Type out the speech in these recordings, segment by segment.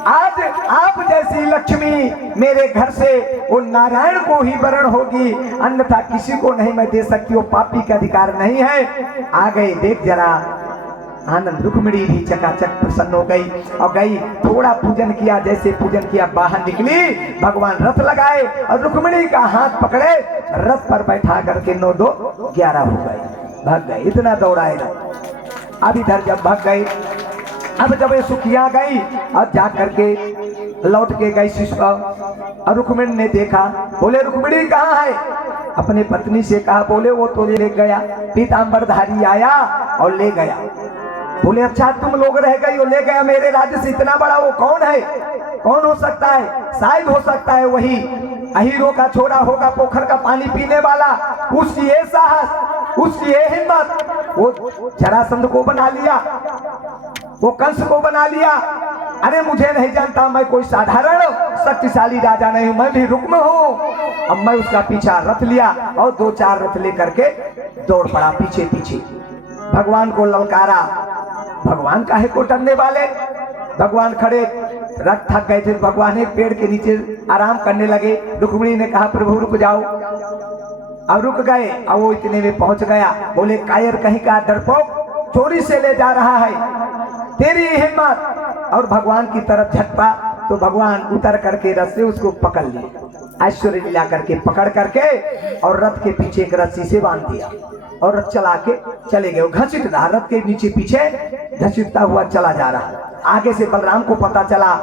आज आप जैसी लक्ष्मी मेरे घर से वो नारायण को ही वरण होगी, अन्यथा किसी को नहीं मैं दे सकती, वो पापी का अधिकार नहीं है। आ गए, देख जरा आनंद। रुक्मिणी भी चकाचक प्रसन्न हो गई और गई, थोड़ा पूजन किया, जैसे पूजन किया बाहर निकली, भगवान रथ लगाए और रुक्मिणी का हाथ पकड़े, रथ पर बैठा करके 9 2 11 हो गए, भाग गए। इतना दौड़ाए ना। अब इधर जब भाग गए, अब जब ये सुखिया गई और जा करके लौट के गई शिशु, और रुक्मिणी ने देखा, बोले रुक्मिणी कहाँ है? अपने पत्नी से कहा, बोले वो तो ले गया, पीतांबरधारी आया और ले गया। बोले अच्छा तुम लोग रह गई और ले गया, मेरे राज्य से इतना बड़ा वो कौन है? कौन हो सकता है? शायद हो सकता है वही अहीरो का छोरा होगा, पोखर का पानी पीने वाला। उसकी ये साहस, उसकी ये हिम्मत, वो जरासंध को बना लिया, वो कंस को बना लिया। अरे मुझे नहीं जानता, मैं कोई साधारण शक्तिशाली राजा नहीं हूं, मैं भी रुक्म हूं। अब मैं उसका पीछा रथ लिया और 2-4 रथ लेकर के दौड़ पड़ा पीछे पीछे। भगवान को ललकारा, भगवान काहे को डरने वाले? भगवान खड़े, रथ थक गए थे, भगवान एक पेड़ के नीचे आराम करने लगे। रुक्मिणी ने कहा प्रभु रुक जाओ, अब रुक गए। अब वो इतने में पहुंच गया। बोले कायर कहीं का डरपोक, चोरी से ले जा रहा है, तेरी हिम्मत। और भगवान की तरफ झटका तो भगवान उतर करके रथ से उसको पकड़ लिए, ऐश्वर्य लीला करके पकड़ करके और रथ के पीछे एक रस्सी से बांध दिया और रथ चला के चले गए। घसीट रहा, रथ के नीचे पीछे घसीटता हुआ चला जा रहा। आगे से बलराम को पता चला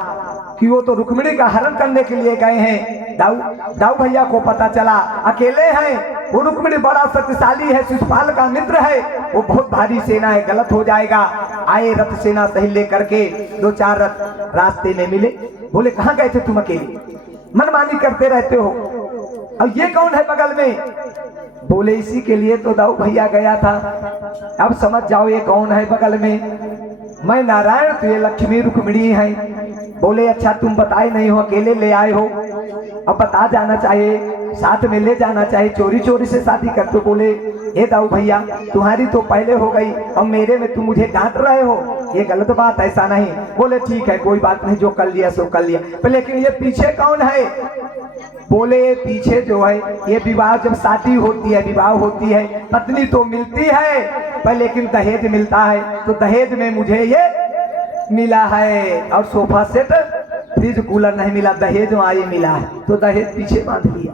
कि वो तो रुक्मिणी का हरण करने के लिए गए हैं। दाऊ भैया को पता चला अकेले हैं, वो रुक्मिणी बड़ा शक्तिशाली है, शिशुपाल का मित्र है, वो बहुत भारी सेना है, गलत हो जाएगा। आए रथ सेना सही लेकर के, 2-4 रथ रास्ते में मिले। बोले कहाँ गए थे तुम अकेले, मनमानी करते रहते हो, अब ये कौन है बगल में? बोले इसी के लिए तो दाऊ भैया गया था, अब समझ जाओ ये कौन है बगल में। मैं नारायण, तो ये लक्ष्मी रुक्मिणी है। बोले अच्छा तुम बताए नहीं हो, अकेले ले आए हो, अब बता जाना चाहिए, साथ में ले जाना चाहिए, चोरी चोरी से शादी कर। तो बोले हे दाऊ भैया तुम्हारी तो पहले हो गई और मेरे में तुम मुझे डांट रहे हो, ये गलत बात, ऐसा नहीं। बोले ठीक है कोई बात नहीं, जो कर लिया सो कर लिया। लेकिन ये पीछे कौन है? बोले पीछे जो है ये विवाह, जब शादी होती है, विवाह होती है, पत्नी तो मिलती है पर लेकिन दहेज मिलता है, तो दहेज में मुझे ये मिला है। और सोफा सेट, फ्रिज, कूलर नहीं मिला, दहेज वहाँ ये मिला है, तो दहेज पीछे बांध लिया।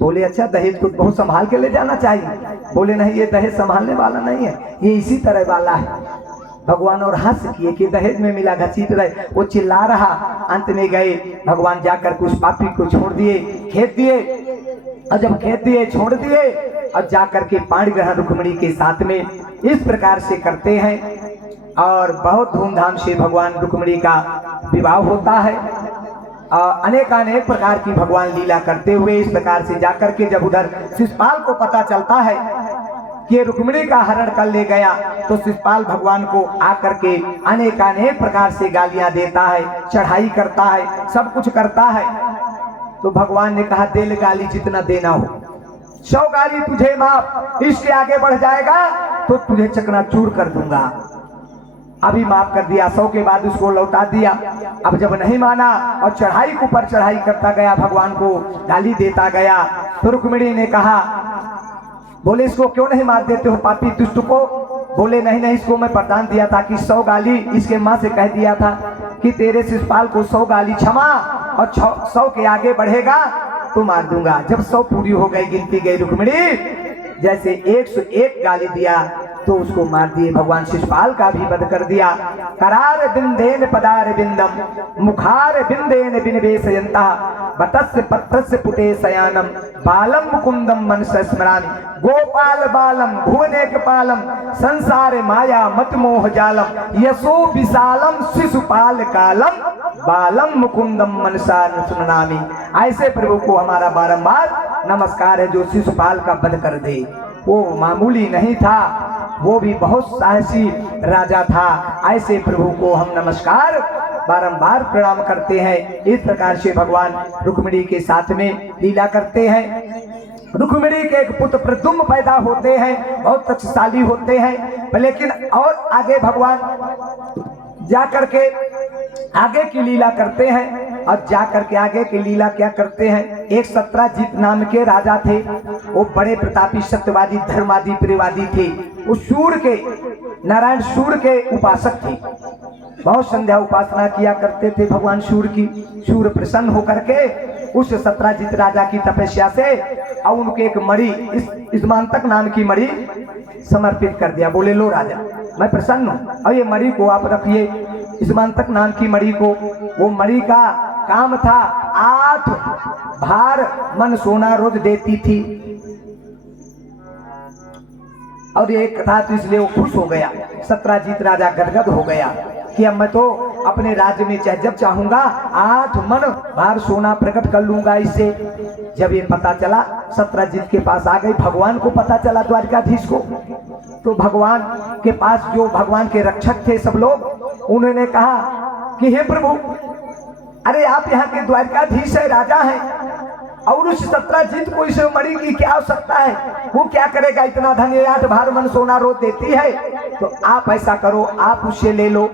बोले अच्छा दहेज को बहुत संभाल के ले जाना चाहिए। बोले नहीं ये दहेज संभालने वाला नहीं है, ये इसी तरह वाला है। भगवान और हास्य किए कि दहेज में मिला, घसीट रहे, वो चिल्ला रहा। अंत में गए भगवान, जाकर उस पापी को छोड़ दिए, खेत दिए, और जब खेत दिए छोड़ दिए और जाकर के पाणी ग्रहण रुक्मिणी के साथ में इस प्रकार से करते हैं और बहुत धूमधाम से भगवान रुक्मिणी का विवाह होता है। अनेक प्रकार की भगवान लीला करते हुए इस प्रकार से जाकर के जब उधर शिशुपाल को पता चलता है कि रुक्मिणी का हरण कर ले गया, तो शिशुपाल भगवान को आकर के अनेक प्रकार से गालियां देता है, चढ़ाई करता है, सब कुछ करता है। तो भगवान ने कहा दे ले गाली जितना देना हो, 100 गाली तुझे माफ, इसके आगे बढ़ जाएगा तो तुझे चकनाचूर कर दूंगा। अभी माफ कर दिया, 100 के बाद उसको लौटा दिया। अब जब नहीं माना और चढ़ाई के ऊपर चढ़ाई करता गया, भगवान को गाली देता गया, तो रुक्मिणी ने कहा बोले इसको क्यों नहीं मार देते हो पापी दुष्ट को? बोले नहीं इसको मैं वरदान दिया था कि 100 गाली, इसके माँ से कह दिया था कि तेरे शिशुपाल को 100 गाली क्षमा, और 100 के आगे बढ़ेगा तो मार दूंगा। जब 100 पूरी हो गई, गिनती गई रुक्मिणी, जैसे 101 गाली दिया तो उसको मार दिए। भगवान शिशुपाल का भी वध कर दिया। करार बिंदेन पदार बिंदम, मुखार बिंदेन बिनवेशयंता, बतस्य पत्रस्य पुटे शयानम, बालम मुकुंदम मनस स्मरामि, गोपाल बालम भुवनेक पालम, संसार माया मत मोह जालम, यशो विशालम शिशुपाल कालम, बालम मुकुंदम मनसा सुनामी। ऐसे प्रभु को हमारा बारंबार नमस्कार है जो शिशुपाल का वध कर दे। वो मामूली नहीं था, वो भी बहुत साहसी राजा था। ऐसे प्रभु को हम नमस्कार बारंबार प्रणाम करते हैं। इस प्रकार से भगवान रुक्मिणी के साथ में लीला करते हैं। रुक्मिणी के एक पुत्र प्रद्युम्न पैदा होते हैं, बहुत शक्तिशाली होते हैं। लेकिन और आगे भगवान जा करके आगे की लीला करते हैं। अब जा करके आगे की लीला क्या करते हैं, एक सत्राजित नाम के राजा थे। वो बड़े प्रतापी, सत्यवादी, धर्मादी, प्रियवादी थे। वो सूर्य के, नारायण सूर्य के उपासक थे। बहुत संध्या उपासना किया करते थे भगवान सूर्य की। सूर्य प्रसन्न होकर के उस सत्राजित राजा की तपस्या से और उनके एक मणि, इस्मांतक नाम की मणि समर्पित कर दिया। बोले लो राजा, मैं प्रसन्न हूँ और ये मणि को आप रखिए। इस्मांतक नाम की मणि को, वो मणि का काम था 8 भार मन सोना रोज देती थी। और ये कथा तो इसलिए वो खुश हो गया, सत्राजित राजा गदगद हो गया कि अब मैं तो अपने राज्य में जब चाहूंगा 8 मन भार सोना प्रकट कर लूंगा इससे। जब ये पता चला, सत्राजित के पास आ गई। भगवान को पता चला, द्वारकाधीश को। तो भगवान के पास जो भगवान के रक्षक थे सब लोग, उन्होंने कहा कि हे प्रभु, अरे आप यहाँ के द्वारकाधीश है, राजा है, और उस सत्राजित को इस मणि की क्या आवश्यकता है? वो क्या करेगा? इतना धन 8 भार मन सोना रोज देती है। तो आप ऐसा करो, आप उससे ले लो,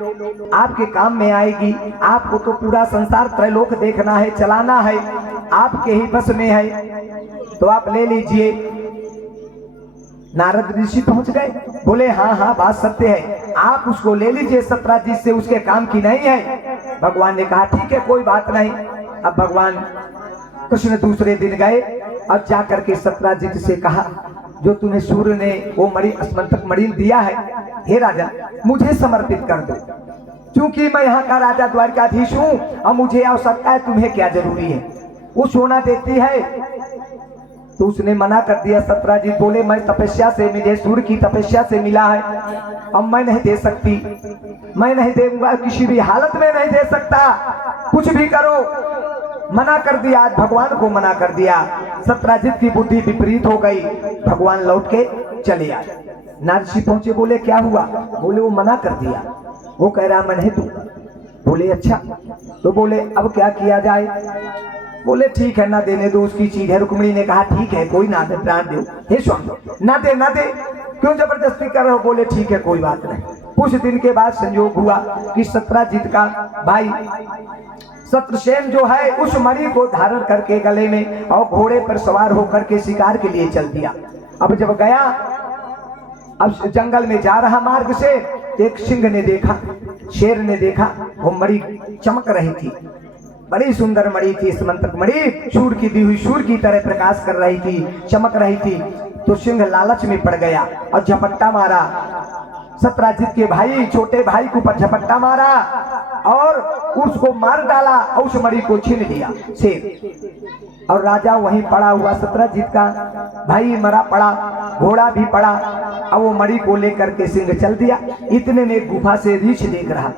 आपके काम में आएगी। आपको तो पूरा संसार त्रैलोक देखना है, चलाना है, आपके ही बस में है, तो आप ले लीजिए। नारद ऋषि पहुंच गए, बोले हाँ हाँ बात सत्य है, आप उसको ले लीजिए, सत्राजित से उसके काम की नहीं है। भगवान ने कहा ठीक है, कोई बात नहीं। अब भगवान कृष्ण दूसरे दिन गए और जाकर के सत्राजित से कहा, जो तुम्हें सूर्य ने वो मणि, अस्मंतक मणि दिया है, हे राजा मुझे समर्पित कर दो, क्योंकि मैं यहाँ का राजा द्वारकाधीश हूँ और मुझे आवश्यकता है, तुम्हें क्या जरूरी है? वो सोना देती है। तो उसने मना कर दिया। सत्राजित बोले, मैं तपस्या से, मुझे सूर्य की तपस्या से मिला है, अब मैं नहीं दे सकती, मैं नहीं दूंगा, किसी भी हालत में नहीं दे सकता, कुछ भी करो। मना कर दिया, आज भगवान को मना कर दिया। सत्राजित की बुद्धि विपरीत हो गई, भगवान लौट के चले आए। नारद पहुंचे, बोले क्या हुआ? बोले वो मना कर दिया, वो कह रहा मैं नहीं दूंगा। बोले अच्छा, तो बोले अब क्या किया जाए? बोले ठीक है, ना देने दो, उसकी चीज है। रुक्मिणी ने कहा ठीक है, कोई ना दे, प्राण दो, हे स्वामी, ना दे ना दे, क्यों जबरदस्ती कर रहे हो? बोले ठीक है, कोई बात नहीं। कुछ दिन के बाद संयोग हुआ कि सत्राजित का भाई शत्रुसेन जो है उस मणि को धारण करके गले में और घोड़े पर सवार होकर के शिकार के लिए चल दिया। अब जब गया, अब जंगल में जा रहा मार्ग से, एक सिंह ने देखा, शेर ने देखा, वो मणि चमक रही थी, बड़ी सुंदर मणि थी, स्मंतक मणि, सूर्य की दी हुई सूर्य की तरह प्रकाश कर रही थी, चमक रही थी। तो सिंह लालच में पड़ गया और झपट्टा मारा। सत्राजित के भाई, छोटे भाई के ऊपर झपट्टा मारा और उसको मार डाला और उस मणि को छीन लिया शेर। और राजा वहीं पड़ा हुआ, सत्राजित का भाई मरा पड़ा, घोड़ा भी पड़ा, और वो मणि को लेकर के सिंह चल दिया। इतने में एक गुफा से रीछ देख रहा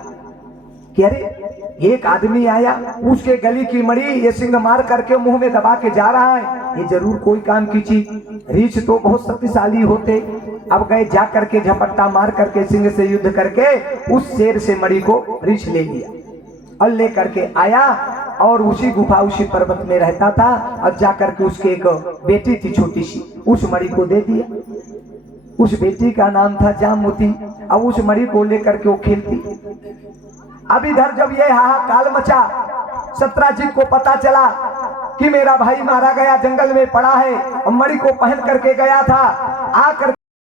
कि अरे एक आदमी आया, उसके गली की मणि ये सिंह मार करके मुंह में दबा के जा रहा है, ये जरूर कोई काम की चीज। रीछ तो बहुत शक्तिशाली होते। अब गए, जा करके झपट्टा मार करके सिंह से युद्ध करके उस शेर से मणि को रीछ ले लिया और ले करके आया, और उसी गुफा, उसी पर्वत में रहता था। और जा करके उसके एक बेटी थी छोटी सी, उस मणि को दे दिया। उस बेटी का नाम था जामवती। अब उस मणि को लेकर के वो खेलती। अब इधर जब ये हाहाकार मचा, सत्राजित को पता चला कि मेरा भाई मारा गया, जंगल में पड़ा है, और मणि को पहन करके गया था, आकर